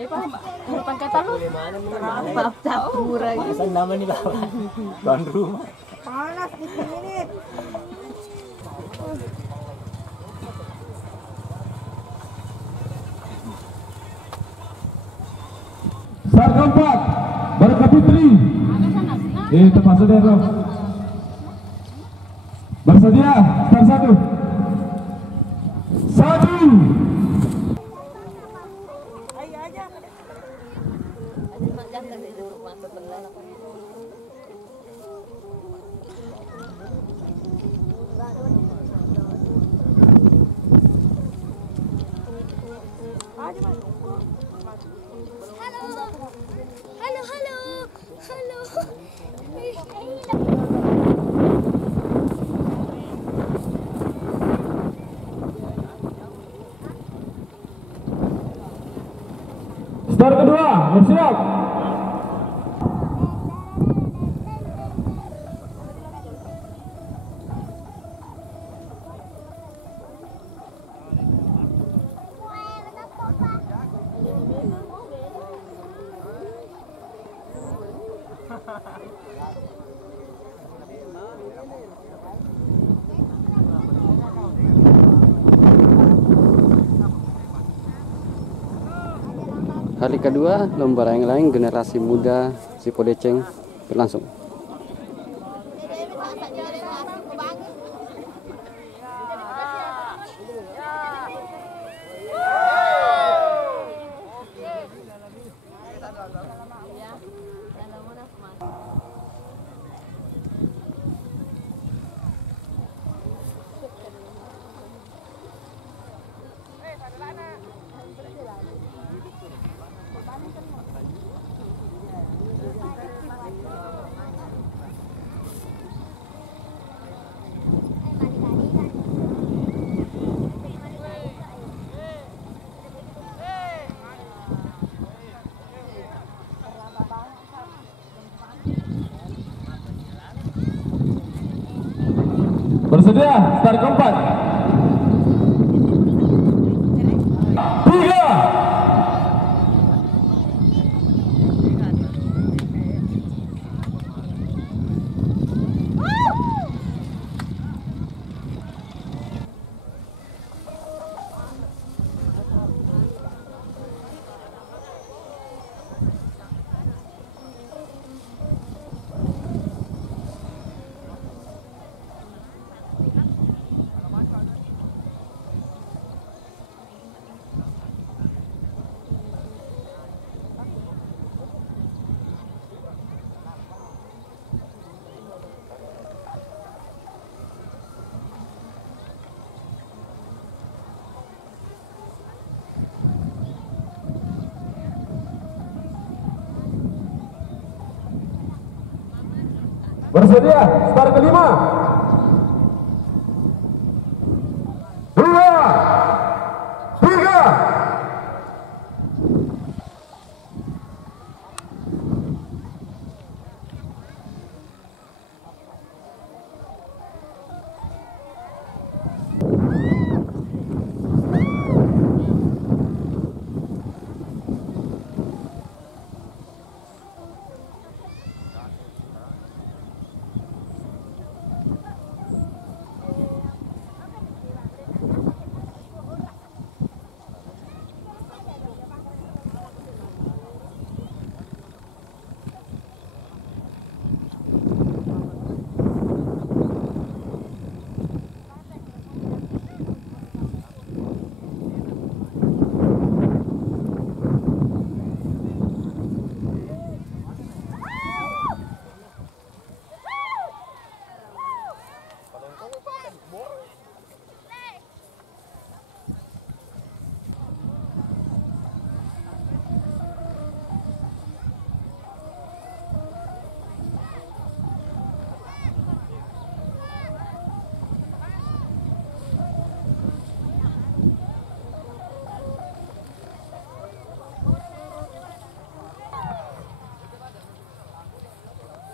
Harapan kata lu. Maaf campur lagi. Pesan nama nih lawan. Tuan rumah. Panas di sini nih. Start keempat, Barca Putri. Tepat saudara. Bersedia, start satu. Satu. Ayo aja. Start kedua, bersiap. Hari kedua lomba layang-layang generasi muda Cipodeceng berlangsung. Bersedia, start keempat. Tiga. Bersedia, start kelima. Dua, tiga.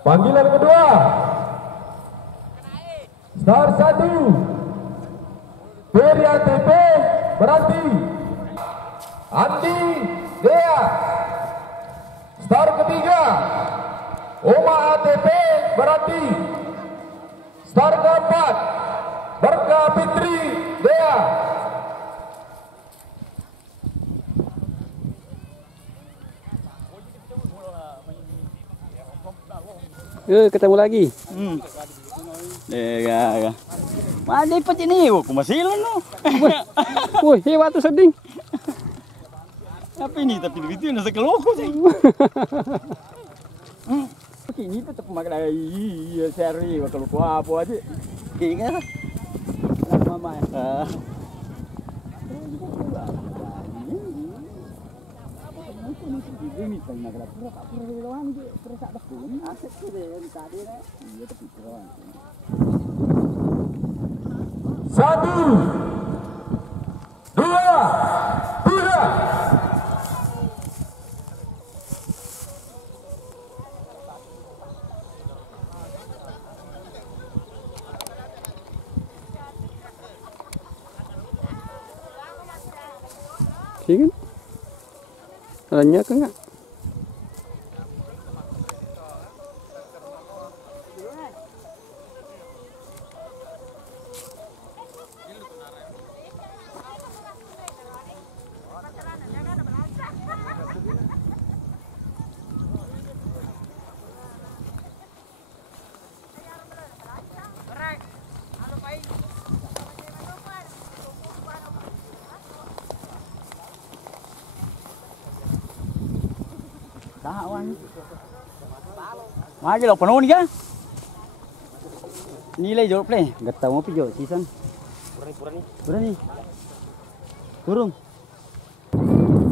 Panggilan kedua. Start satu. Perian TP berhenti. Andi Dea. Start ketiga, Oma ATP Berati. Start keempat, Berkah Fitri Dea. Ketemu lagi. Ya. Mana dapat ini? Aku masih lo. Wih, hebat tuh seding. Apa ini? Tapi itu yang nasa keloko sih. Ini tetap makan iya seri kalau ku apa aja. Ingat. Mama ya. Ini tengah gelap pura lawan je pura tak dah pun aset tu dia tadi dah dia tapi lawan 1, 2, 3. Iya kan? Banyak enggak? Kawan. Maju lo penuh nih kan? Nilai jauh play. Gak tahu mau pijo season. Kurang nih. Turun.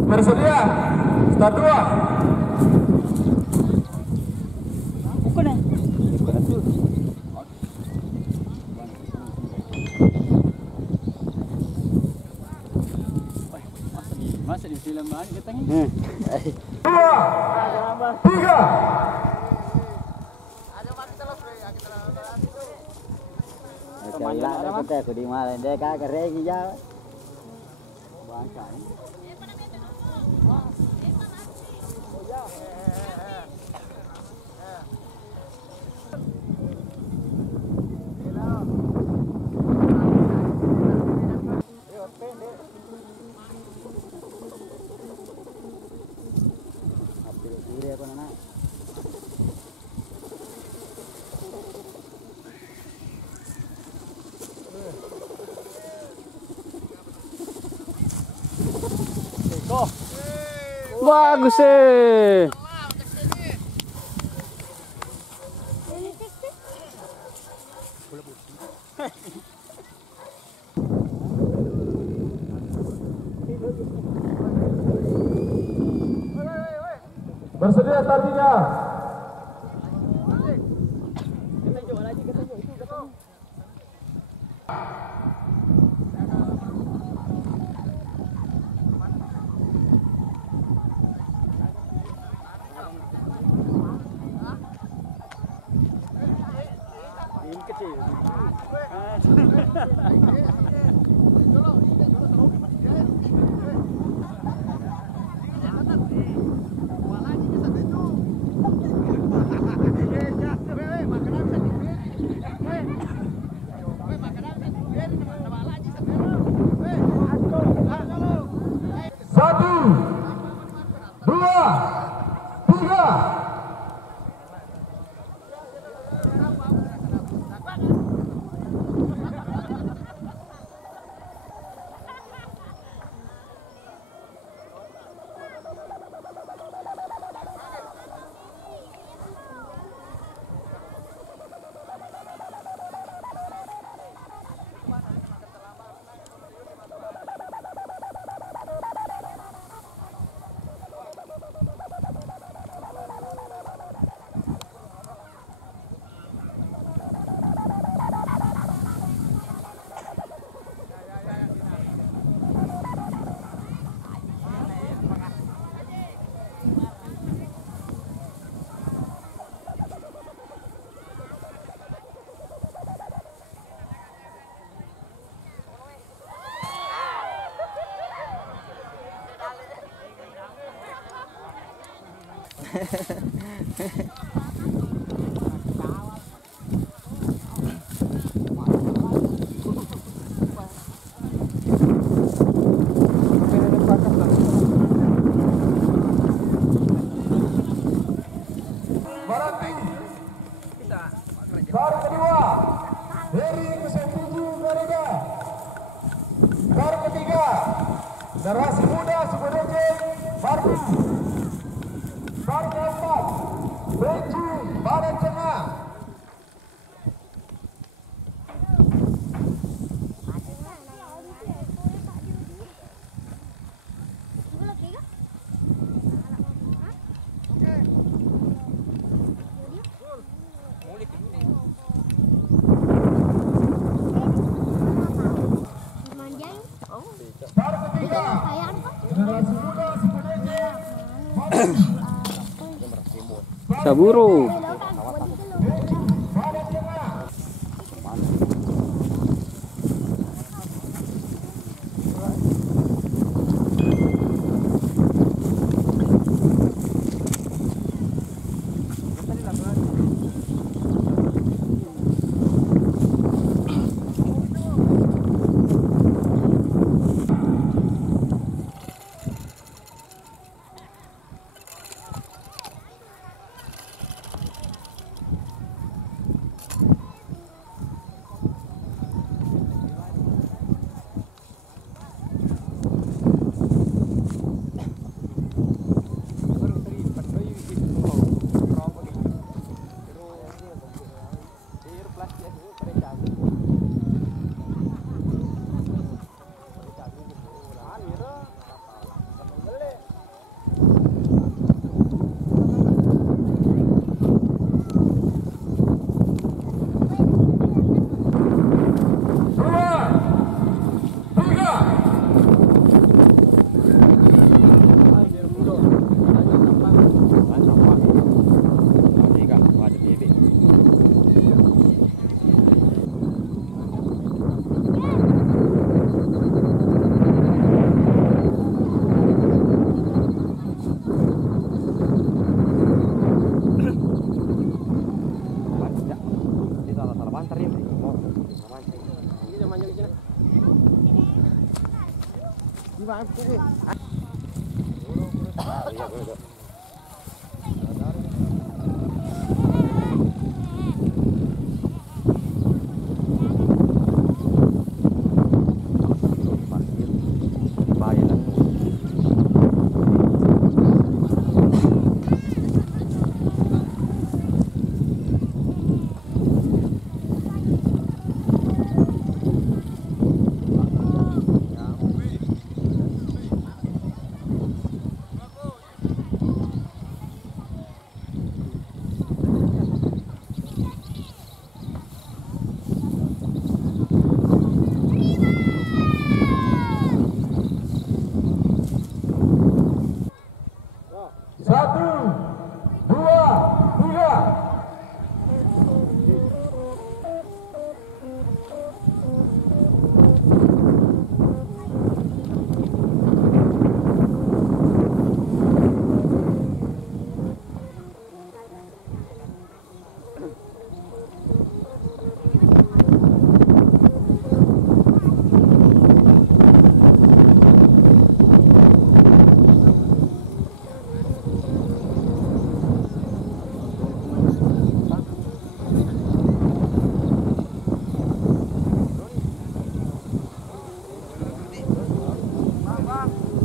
Bersedia, start 2. Bukan ya? Masa di film mana katanya? 2, 3. Kailan na kita ko di malan de ka karegi ja. Bangsa. Bagus sih. Bersedia start 3. Berhenti. Baru kedua dari ke-7 Garuda. Baru ketiga generasi muda Cipodeceng Barbu. Baru keempat Beju Badan Tengah. Baru ketiga generasi muda Cipodeceng Saburo. Badan Tengah.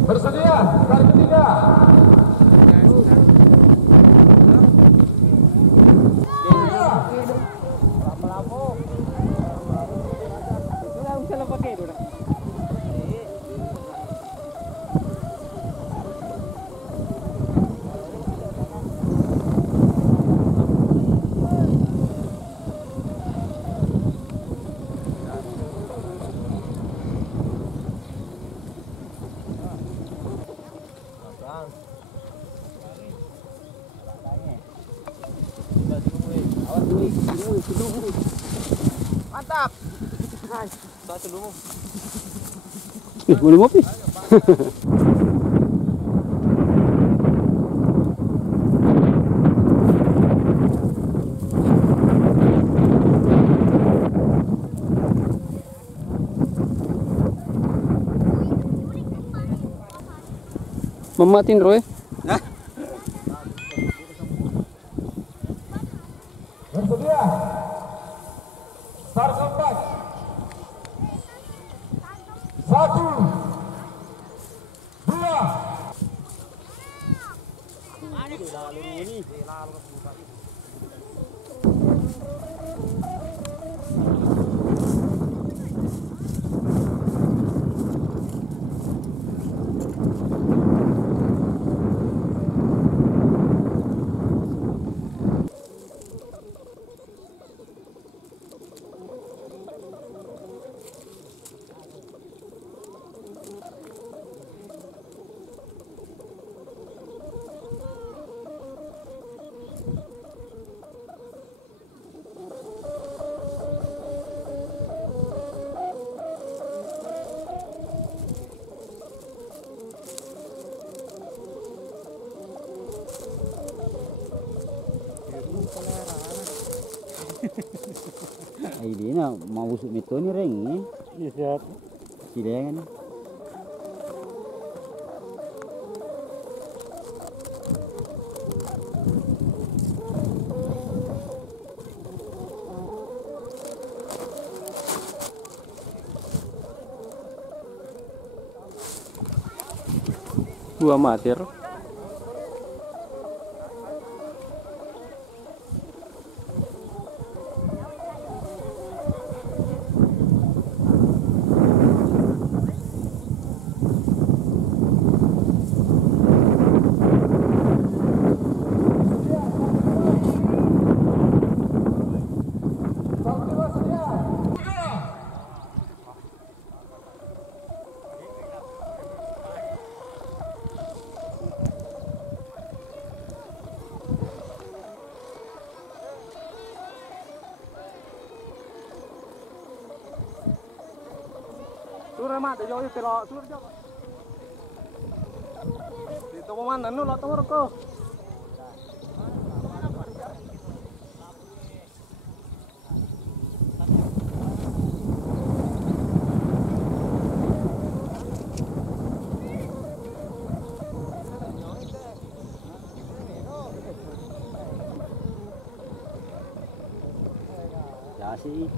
Bersedia, tarik ketiga. Mantap. Belum ngopi. Mematin Roy. Bersedia. Start keempat. 1, 2. Ini na mau busuk mito ni ring ni. Iya. Silengan. Gua amatir. Suruh mak, dia jauh itu lo, suruh jauh. Itu mana nu lo tunggu kok. Ya sih.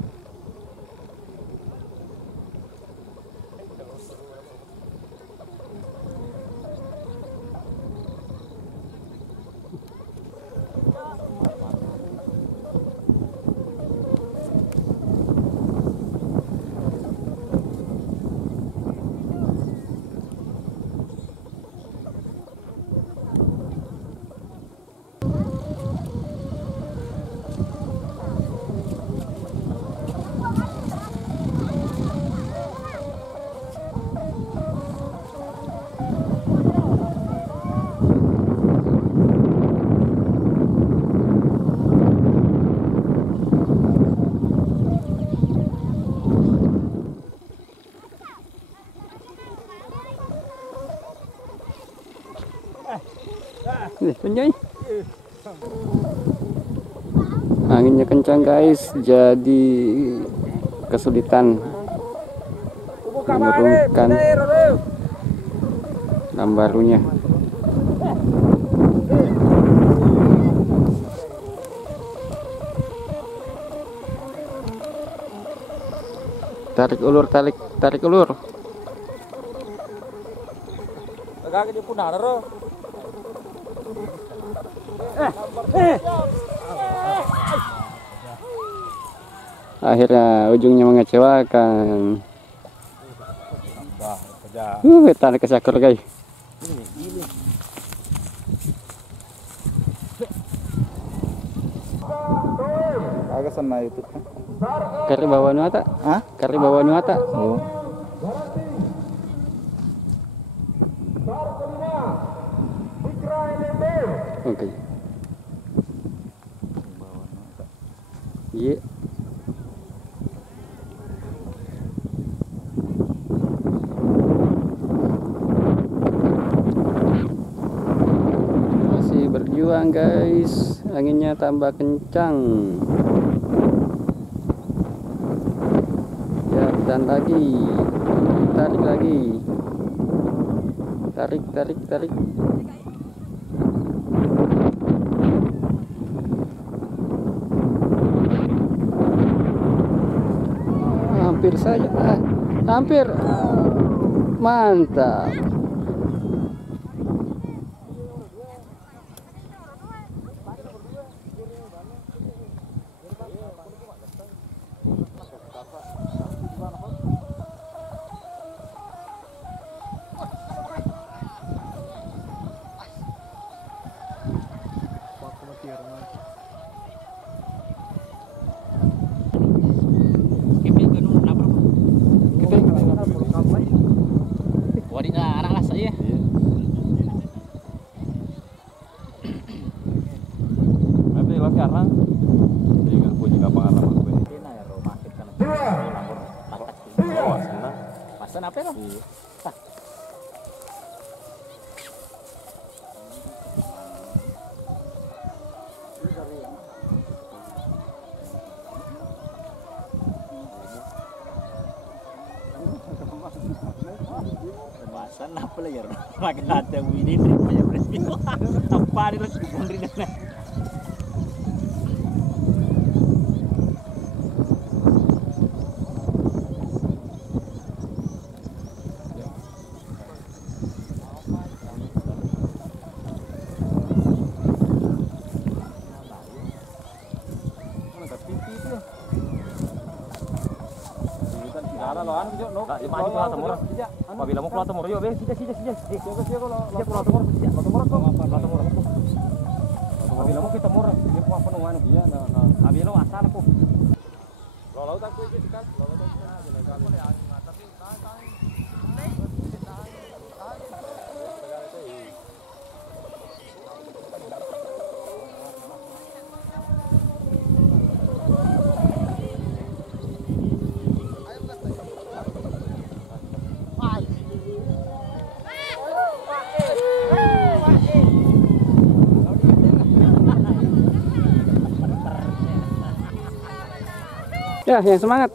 Penjai. Anginnya kencang guys, jadi kesulitan menurunkan lambarunya. Tarik ulur, tarik ulur. Kagak di punah ro. Akhirnya ujungnya mengecewakan. Tarik ke sakor guys. Agak sana itu. Kari bawa nuata. Hah? Kari bawa nuata. Oh. Oke. Iya. Masih berjuang guys, anginnya tambah kencang. Ya, dan lagi. Tarik lagi. Tarik. hampir saja. Hampir. Mantap. Wadinya anak lah saya. Tapi lo sekarang dengan punya kapangan lama gue. Ini ya rumah kita kan. Oh, senang. Pasan apa lo? Pasan apa lah ya? Makan ada ini ya berarti. Apa ini lo kubur di sana? Apabila mau keluar temur, yuk, sijak. Apabila mau kita murah, dia kuah penuhan. Iya, nah. Apabila asal aku. Lalu tak kuih gitu kan? Lalu tak Ya, yang semangat.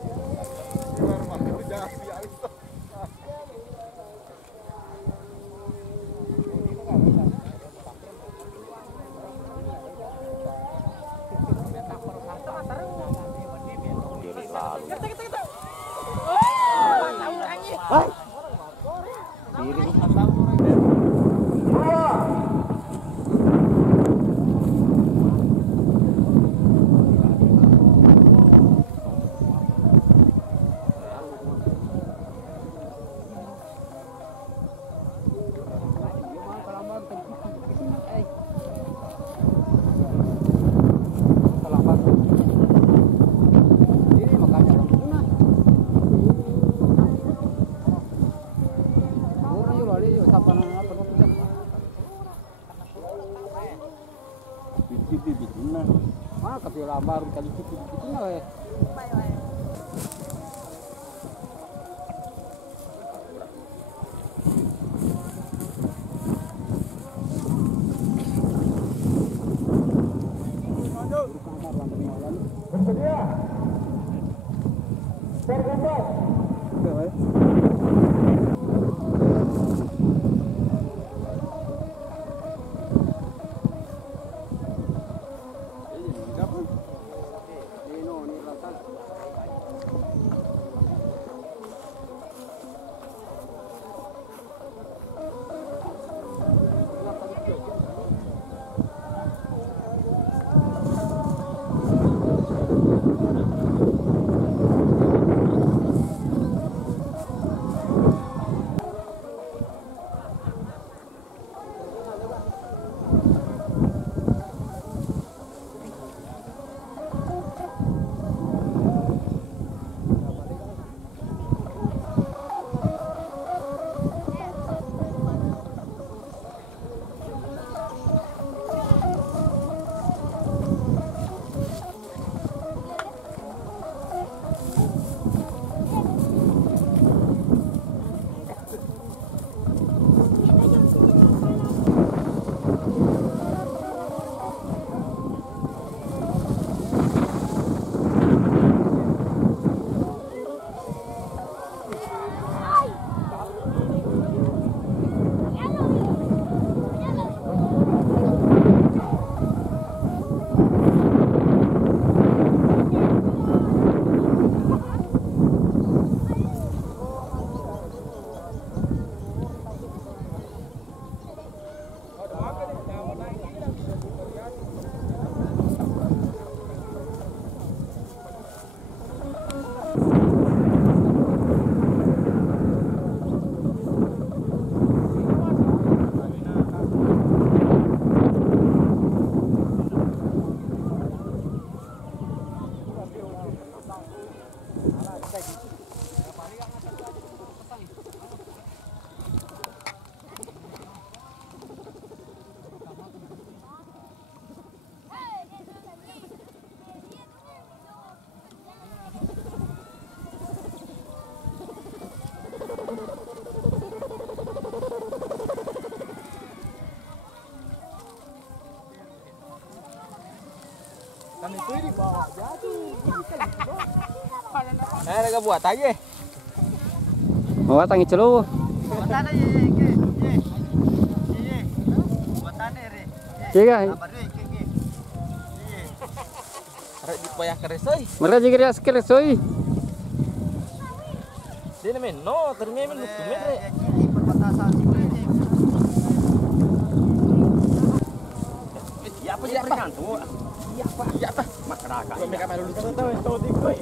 Kasi lambar kali gitu nah we. Bersedia. Tergambar. Kan itu di bawah jatuh. Ada buat aja. Mau tangi celo. Buatan aja ye. Buatan re. Iya. Arek dipayah keresoi. Mereka juga dia skill soy. Dia men no, ternyata men lucu men re. Perbatasan Cipulicing. Ya apa ya apa? Iya apa? Iya apa? Masyarakat. Mereka malu lucu tahu itu tipe.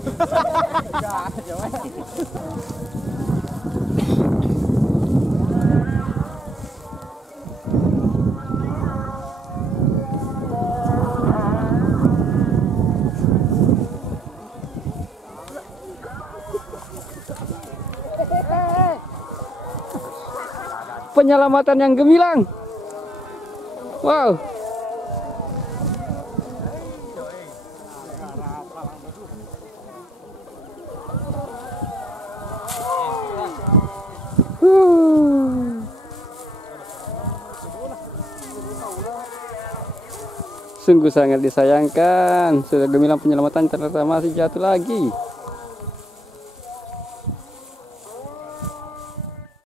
Penyelamatan yang gemilang. Wow. Sungguh sangat disayangkan, sudah gemilang penyelamatan ternyata masih jatuh lagi.